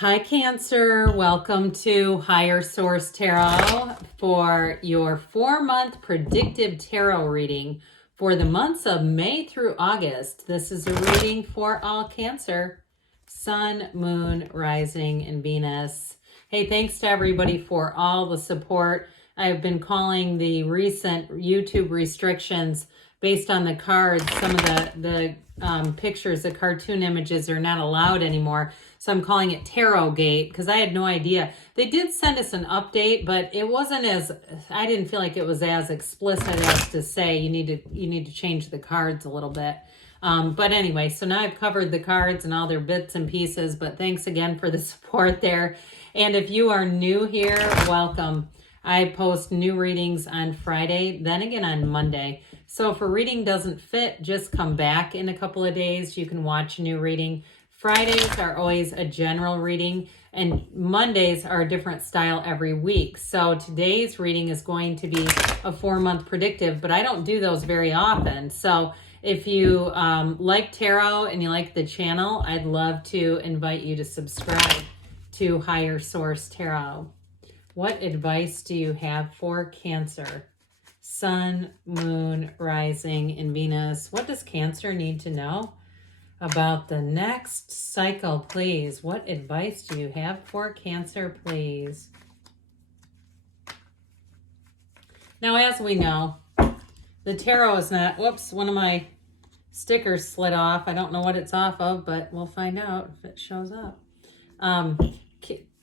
Hi, Cancer. Welcome to Higher Source Tarot for your 4-month predictive tarot reading for the months of May through August. This is a reading for all Cancer, Sun, Moon, Rising, and Venus. Hey, thanks to everybody for all the support. I've been calling the recent YouTube restrictions based on the cards. Some of the pictures, the cartoon images are not allowed anymore. So I'm calling it Tarot Gate because I had no idea. They did send us an update, but it wasn't I didn't feel like it was as explicit as to say you need to change the cards a little bit. But anyway, so now I've covered the cards and all their bits and pieces, but thanks again for the support there. And if you are new here, welcome. I post new readings on Friday, then again on Monday. So if a reading doesn't fit, just come back in a couple of days. You can watch a new reading. Fridays are always a general reading, and Mondays are a different style every week. So today's reading is going to be a 4-month predictive, but I don't do those very often. So if you like tarot and you like the channel, I'd love to invite you to subscribe to Higher Source Tarot. What advice do you have for Cancer? Sun, Moon, Rising, and Venus. What does Cancer need to know about the next cycle, please? What advice do you have for Cancer, please? Now, as we know, the tarot is not... Whoops, one of my stickers slid off. I don't know what it's off of, but we'll find out if it shows up.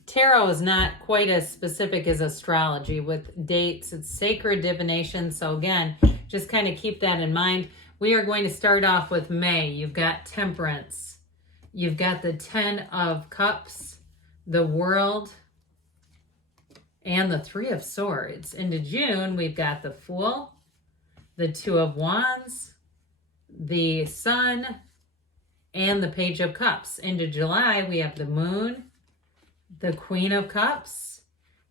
Tarot is not quite as specific as astrology with dates. It's sacred divination. So again, just kind of keep that in mind. We are going to start off with May. You've got Temperance. You've got the 10 of Cups, the World, and the 3 of Swords. Into June, we've got the Fool, the 2 of Wands, the Sun, and the Page of Cups. Into July, we have the Moon, the Queen of Cups,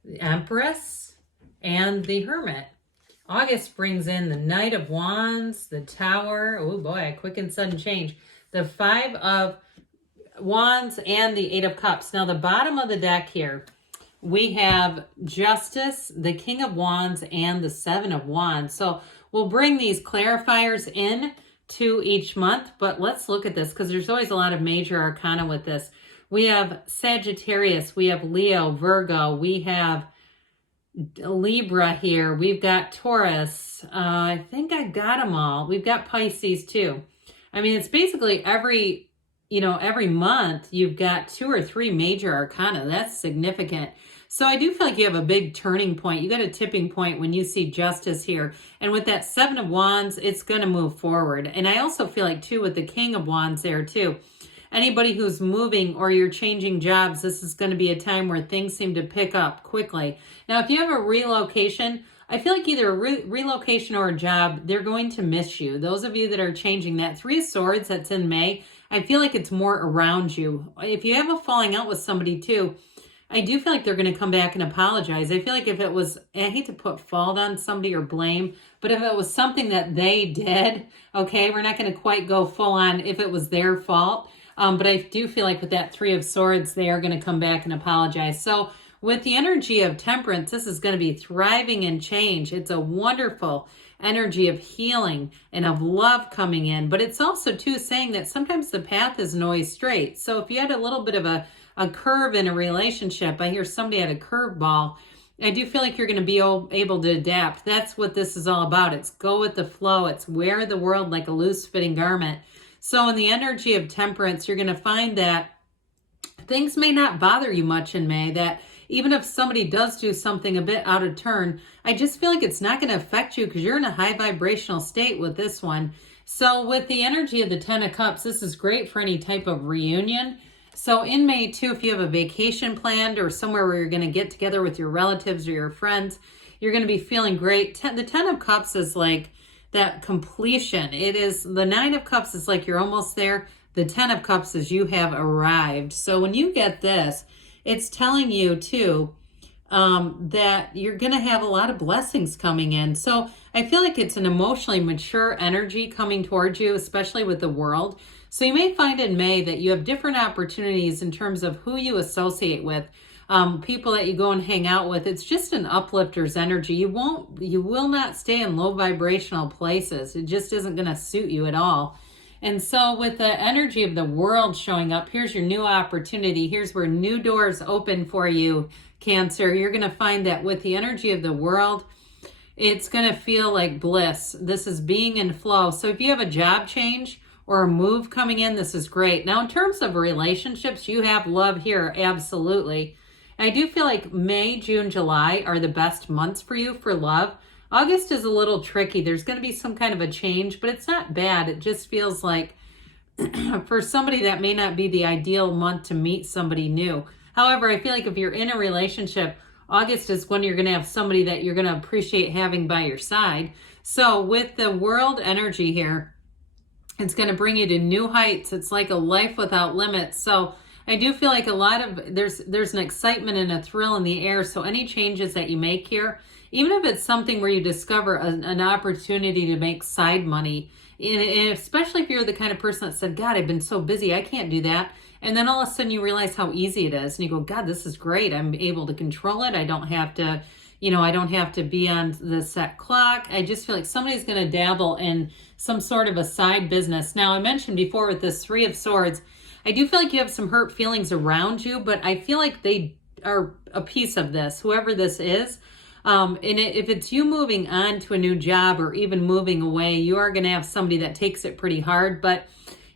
the Empress, and the Hermit. August brings in the Knight of Wands, the Tower. Oh boy, a quick and sudden change. The 5 of Wands and the 8 of Cups. Now the bottom of the deck here, we have Justice, the King of Wands, and the 7 of Wands. So we'll bring these clarifiers in to each month, but let's look at this because there's always a lot of major arcana with this. We have Sagittarius, we have Leo, Virgo, we have Libra here, we've got Taurus, I think I got them all. We've got Pisces too. I mean, it's basically every month you've got 2 or 3 major arcana. That's significant. So I do feel like you have a big turning point. You got a tipping point when you see Justice here. And with that 7 of Wands, it's going to move forward. And I also feel like too with the King of Wands there too. Anybody who's moving or you're changing jobs, this is going to be a time where things seem to pick up quickly. Now, if you have a relocation, I feel like either a relocation or a job, they're going to miss you. Those of you that are changing, that 3 of Swords that's in May, I feel like it's more around you. If you have a falling out with somebody too, I do feel like they're going to come back and apologize. I feel like if it was, I hate to put fault on somebody or blame, but if it was something that they did, okay, we're not going to quite go full on if it was their fault. But I do feel like with that 3 of Swords, they are going to come back and apologize. So with the energy of Temperance, this is going to be thriving and change. It's a wonderful energy of healing and of love coming in. But it's also, too, saying that sometimes the path isn't always straight. So if you had a little bit of a curve in a relationship, I hear somebody had a curveball, I do feel like you're going to be able to adapt. That's what this is all about. It's go with the flow. It's wear the world like a loose-fitting garment. So in the energy of Temperance, you're going to find that things may not bother you much in May, that even if somebody does do something a bit out of turn, I just feel like it's not going to affect you because you're in a high vibrational state with this one. So with the energy of the 10 of Cups, this is great for any type of reunion. So in May too, if you have a vacation planned or somewhere where you're going to get together with your relatives or your friends, you're going to be feeling great. The 10 of Cups is like that completion. It is the 9 of Cups is like you're almost there. The 10 of Cups is you have arrived. So when you get this, it's telling you too that you're going to have a lot of blessings coming in. So I feel like it's an emotionally mature energy coming towards you, especially with the World. So you may find in May that you have different opportunities in terms of who you associate with, people that you go and hang out with. It's just an uplifter's energy. You will not stay in low vibrational places. It just isn't going to suit you at all. And so with the energy of the world showing up, here's your new opportunity. Here's where new doors open for you, Cancer. You're going to find that with the energy of the world, it's going to feel like bliss. This is being in flow. So if you have a job change or a move coming in, this is great. Now, in terms of relationships, you have love here, absolutely. I do feel like May, June, July are the best months for you for love. August is a little tricky. There's going to be some kind of a change, but it's not bad. It just feels like for somebody that may not be the ideal month to meet somebody new. However, I feel like if you're in a relationship, August is when you're going to have somebody that you're going to appreciate having by your side. So with the world energy here, it's going to bring you to new heights. It's like a life without limits. So I do feel like a lot of, there's an excitement and a thrill in the air. So any changes that you make here, even if it's something where you discover an opportunity to make side money, and especially if you're the kind of person that said, God, I've been so busy, I can't do that. And then all of a sudden you realize how easy it is. And you go, God, this is great. I'm able to control it. I don't have to, I don't have to be on the set clock. I just feel like somebody's going to dabble in some sort of a side business. Now, I mentioned before with this Three of Swords, I do feel like you have some hurt feelings around you, but I feel like they are a piece of this, whoever this is. If it's you moving on to a new job or even moving away, you are going to have somebody that takes it pretty hard. But,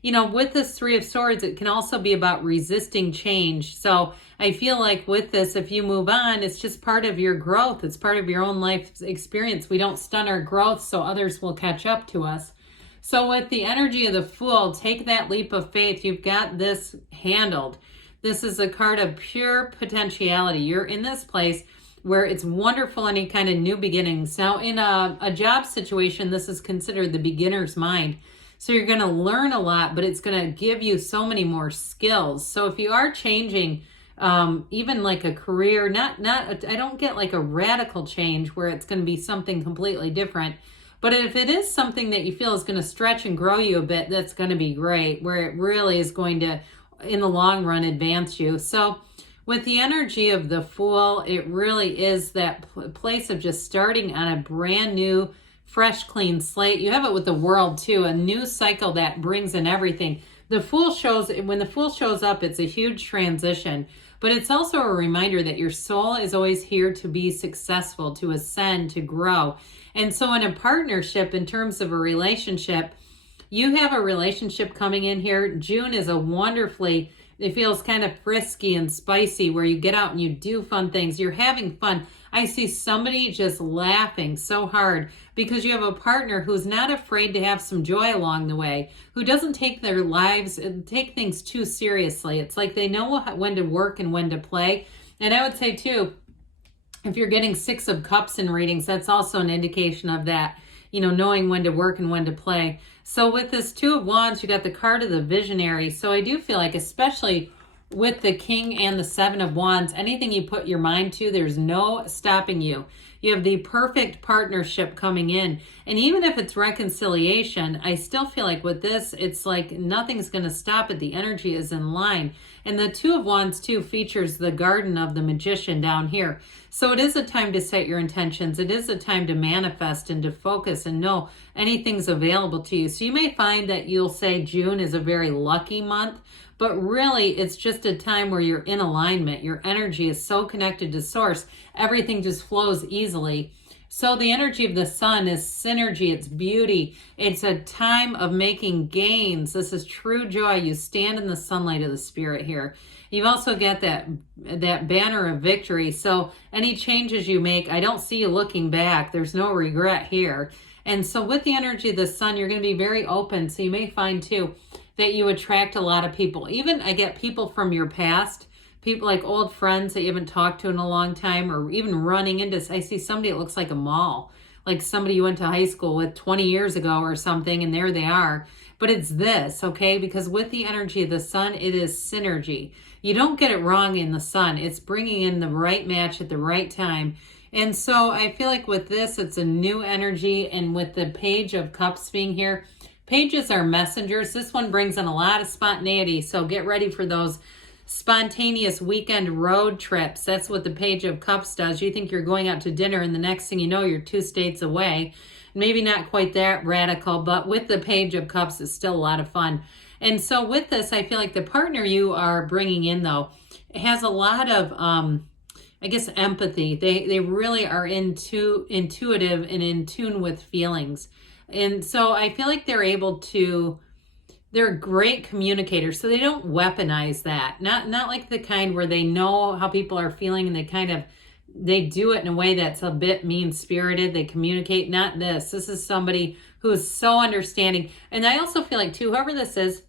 with this Three of Swords, it can also be about resisting change. So I feel like with this, if you move on, it's just part of your growth. It's part of your own life experience. We don't stun our growth, so others will catch up to us. So with the energy of the Fool, take that leap of faith. You've got this handled. This is a card of pure potentiality. You're in this place where it's wonderful, any kind of new beginnings. Now, in a job situation, this is considered the beginner's mind. So you're going to learn a lot, but it's going to give you so many more skills. So if you are changing, even like a career, I don't get like a radical change where it's going to be something completely different. But if it is something that you feel is going to stretch and grow you a bit, that's going to be great, where it really is going to, in the long run, advance you. So with the energy of the Fool, it really is that place of just starting on a brand new, fresh, clean slate. You have it with the World too, a new cycle that brings in everything. The Fool when the Fool shows up, it's a huge transition, but it's also a reminder that your soul is always here to be successful, to ascend, to grow. And so in a partnership, in terms of a relationship, you have a relationship coming in here. June is it feels kind of frisky and spicy, where you get out and you do fun things. You're having fun. I see somebody just laughing so hard because you have a partner who's not afraid to have some joy along the way, who doesn't take their lives and take things too seriously. It's like they know when to work and when to play. And I would say too, if you're getting Six of Cups in readings, that's also an indication of that, knowing when to work and when to play. So with this Two of Wands, you got the card of the Visionary. So I do feel like, especially with the King and the Seven of Wands, anything you put your mind to, there's no stopping you. You have the perfect partnership coming in. And even if it's reconciliation, I still feel like with this, it's like nothing's going to stop it. The energy is in line. And the Two of Wands too features the Garden of the Magician down here. So it is a time to set your intentions. It is a time to manifest and to focus and know anything's available to you. So you may find that you'll say June is a very lucky month, but really it's just a time where you're in alignment. Your energy is so connected to source. Everything just flows easily. So the energy of the Sun is synergy, it's beauty. It's a time of making gains. This is true joy. You stand in the sunlight of the spirit here. You've also got that banner of victory. So any changes you make, I don't see you looking back. There's no regret here. And so with the energy of the Sun, you're going to be very open. So you may find too that you attract a lot of people. Even I get people from your past, people like old friends that you haven't talked to in a long time, or even running into, I see somebody that looks like a mall, like somebody you went to high school with 20 years ago or something, and there they are. But it's this, okay? Because with the energy of the Sun, it is synergy. You don't get it wrong in the Sun. It's bringing in the right match at the right time. And so I feel like with this, it's a new energy. And with the Page of Cups being here, Pages are messengers. This one brings in a lot of spontaneity, so get ready for those spontaneous weekend road trips. That's what the Page of Cups does. You think you're going out to dinner, and the next thing you know, you're 2 states away. Maybe not quite that radical, but with the Page of Cups, it's still a lot of fun. And so with this, I feel like the partner you are bringing in, though, has a lot of, I guess, empathy. They really are intuitive and in tune with feelings. And so I feel like they're a great communicators, so they don't weaponize that. Not like the kind where they know how people are feeling and they do it in a way that's a bit mean-spirited. They communicate. Not this. This is somebody who is so understanding. And I also feel like, too, whoever this is,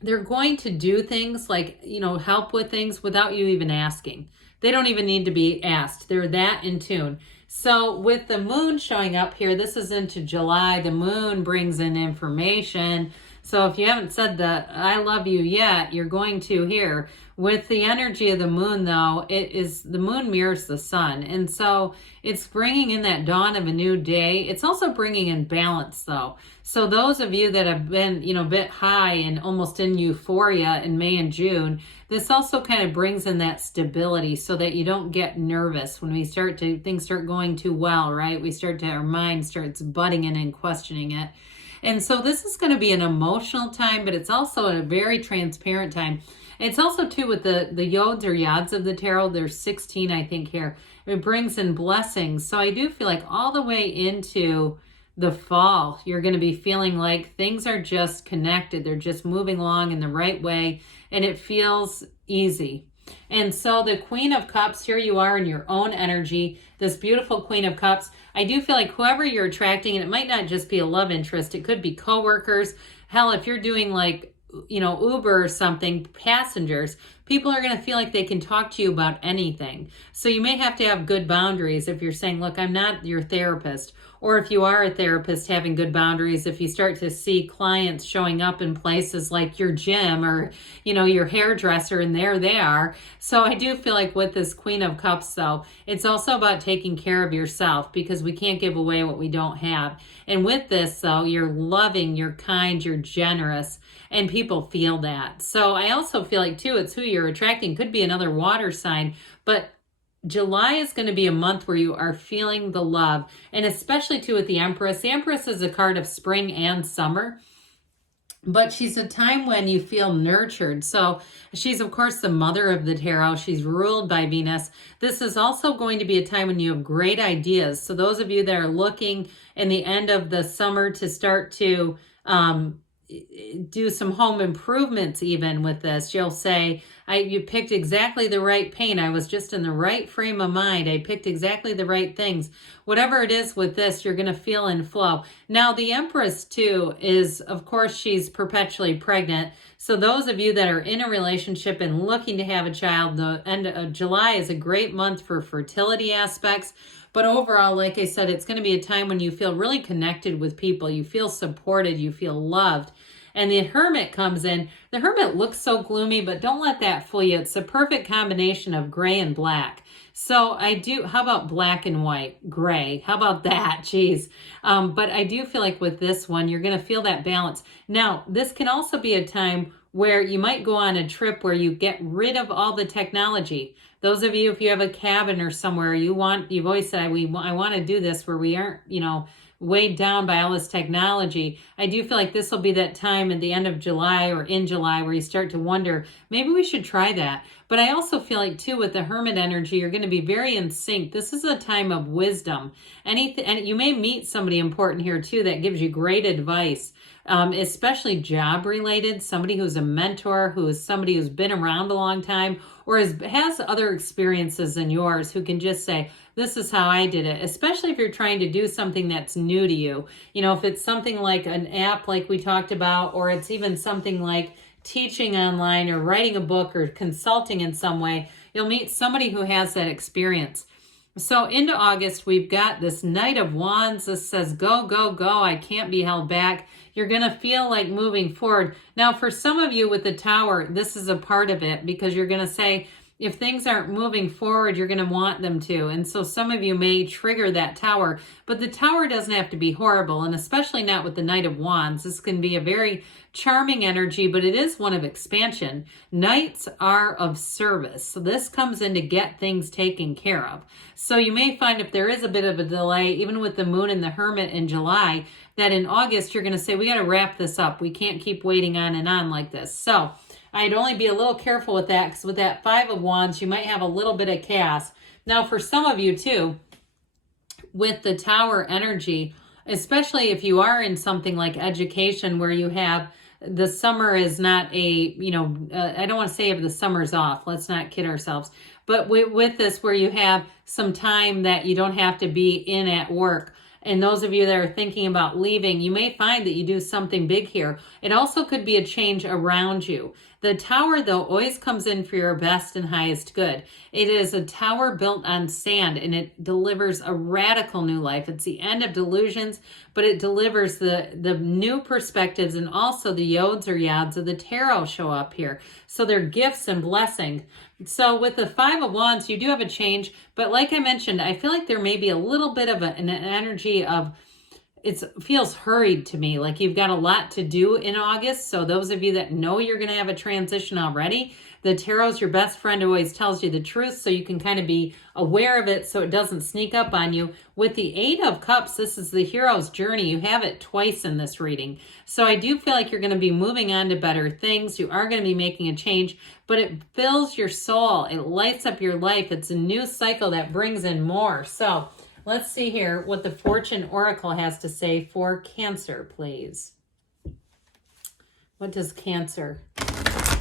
they're going to do things like, help with things without you even asking. They don't even need to be asked. They're that in tune. So with the moon showing up here, this is into July. The moon brings in information. So if you haven't said the I love you yet, you're going to here. With the energy of the moon, though, the moon mirrors the sun. And so it's bringing in that dawn of a new day. It's also bringing in balance, though. So those of you that have been, a bit high and almost in euphoria in May and June, this also kind of brings in that stability so that you don't get nervous when things start going too well, right? Our mind starts butting in and questioning it. And so this is going to be an emotional time, but it's also a very transparent time. It's also, too, with the yods or yads of the tarot, there's 16, I think, here. It brings in blessings. So I do feel like all the way into the fall, you're going to be feeling like things are just connected. They're just moving along in the right way, and it feels easy. And so the Queen of Cups, here you are in your own energy, this beautiful Queen of Cups. I do feel like whoever you're attracting, and it might not just be a love interest, it could be coworkers. Hell, if you're doing like, Uber or something, passengers, people are going to feel like they can talk to you about anything. So you may have to have good boundaries if you're saying, look, I'm not your therapist. Or if you are a therapist, having good boundaries. If you start to see clients showing up in places like your gym or, your hairdresser, and there they are. So I do feel like with this Queen of Cups, though, it's also about taking care of yourself, because we can't give away what we don't have. And with this, though, you're loving, you're kind, you're generous, and people feel that. So I also feel like, too, it's who you're attracting. Could be another water sign, but July is going to be a month where you are feeling the love, and especially, too, with the Empress. The Empress is a card of spring and summer, but she's a time when you feel nurtured. So she's, of course, the mother of the tarot. She's ruled by Venus. This is also going to be a time when you have great ideas. So those of you that are looking in the end of the summer to start to do some home improvements, even with this, you'll say, you picked exactly the right paint. I was just in the right frame of mind. I picked exactly the right things. Whatever it is with this, you're going to feel in flow. Now, the Empress, too, is, of course, she's perpetually pregnant. So those of you that are in a relationship and looking to have a child, the end of July is a great month for fertility aspects. But overall, like I said, it's going to be a time when you feel really connected with people. You feel supported. You feel loved. And the Hermit comes in. The Hermit looks so gloomy, but don't let that fool you. It's a perfect combination of gray and black. So how about black and white? Gray. How about that? Jeez. But I do feel like with this one, you're going to feel that balance. Now, this can also be a time where you might go on a trip where you get rid of all the technology. Those of you, if you have a cabin or somewhere, you've always said, I want to do this where we aren't, weighed down by all this technology. I do feel like this will be that time at the end of July or in July where you start to wonder, maybe we should try that. But I also feel like, too, with the Hermit energy, you're going to be very in sync. This is a time of wisdom. And you may meet somebody important here, too, that gives you great advice, especially job related, somebody who's a mentor, who is somebody who's been around a long time, or has other experiences than yours, who can just say, this is how I did it, especially if you're trying to do something that's new to you. If it's something like an app like we talked about, or it's even something like teaching online or writing a book or consulting in some way, you'll meet somebody who has that experience. So into August, we've got this Knight of Wands. This says, go, go, go. I can't be held back. You're going to feel like moving forward. Now, for some of you with the Tower, this is a part of it, because you're going to say, if things aren't moving forward, you're going to want them to. And so some of you may trigger that Tower, but the Tower doesn't have to be horrible, and especially not with the Knight of Wands. This can be a very charming energy, but it is one of expansion. Knights are of service. So this comes in to get things taken care of. So you may find if there is a bit of a delay, even with the Moon and the Hermit in July, that in August you're going to say, we got to wrap this up. We can't keep waiting on and on like this. So I'd only be a little careful with that, because with that Five of Wands, you might have a little bit of chaos. Now, for some of you too, with the Tower energy, especially if you are in something like education where you have the summer is not a, I don't want to say if the summer's off. Let's not kid ourselves. But with this, where you have some time that you don't have to be in at work, and those of you that are thinking about leaving, you may find that you do something big here. It also could be a change around you. The Tower, though, always comes in for your best and highest good. It is a tower built on sand, and it delivers a radical new life. It's the end of delusions, but it delivers the new perspectives, and also the yods or yads of the tarot show up here. So they're gifts and blessings. So with the Five of Wands, you do have a change, but like I mentioned, I feel like there may be a little bit of an energy of, it feels hurried to me, like you've got a lot to do in August. So those of you that know you're going to have a transition already, the tarot's your best friend who always tells you the truth, so you can kind of be aware of it so it doesn't sneak up on you. With the Eight of Cups, this is the hero's journey. You have it twice in this reading. So I do feel like you're going to be moving on to better things. You are going to be making a change, but it fills your soul. It lights up your life. It's a new cycle that brings in more. So let's see here what the Fortune Oracle has to say for Cancer, please. What does Cancer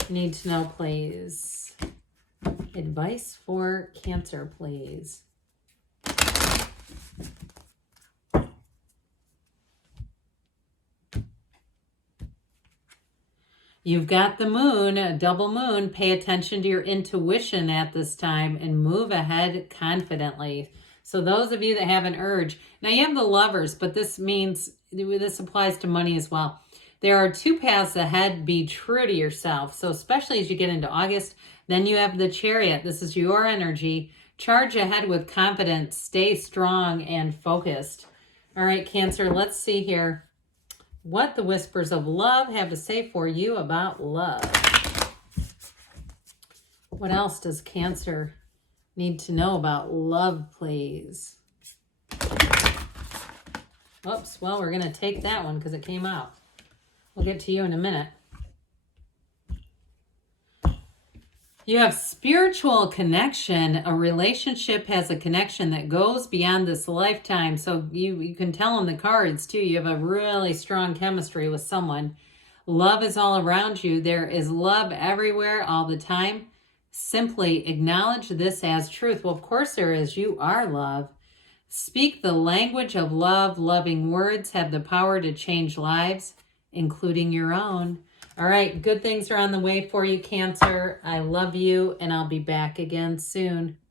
need to know, please? Advice for Cancer, please. You've got the moon, a double moon. Pay attention to your intuition at this time and move ahead confidently. So those of you that have an urge, now you have the Lovers, but this means, this applies to money as well. There are two paths ahead. Be true to yourself. So especially as you get into August, then you have the Chariot. This is your energy. Charge ahead with confidence. Stay strong and focused. All right, Cancer, let's see here what the Whispers of Love have to say for you about love. What else does Cancer need to know about love, please? Oops, well, we're going to take that one because it came out. We'll get to you in a minute. You have spiritual connection. A relationship has a connection that goes beyond this lifetime. So you can tell in the cards too, you have a really strong chemistry with someone. Love is all around you. There is love everywhere all the time. Simply acknowledge this as truth. Well, of course there is. You are love. Speak the language of love. Loving words have the power to change lives, including your own. All right, good things are on the way for you, Cancer. I love you, and I'll be back again soon.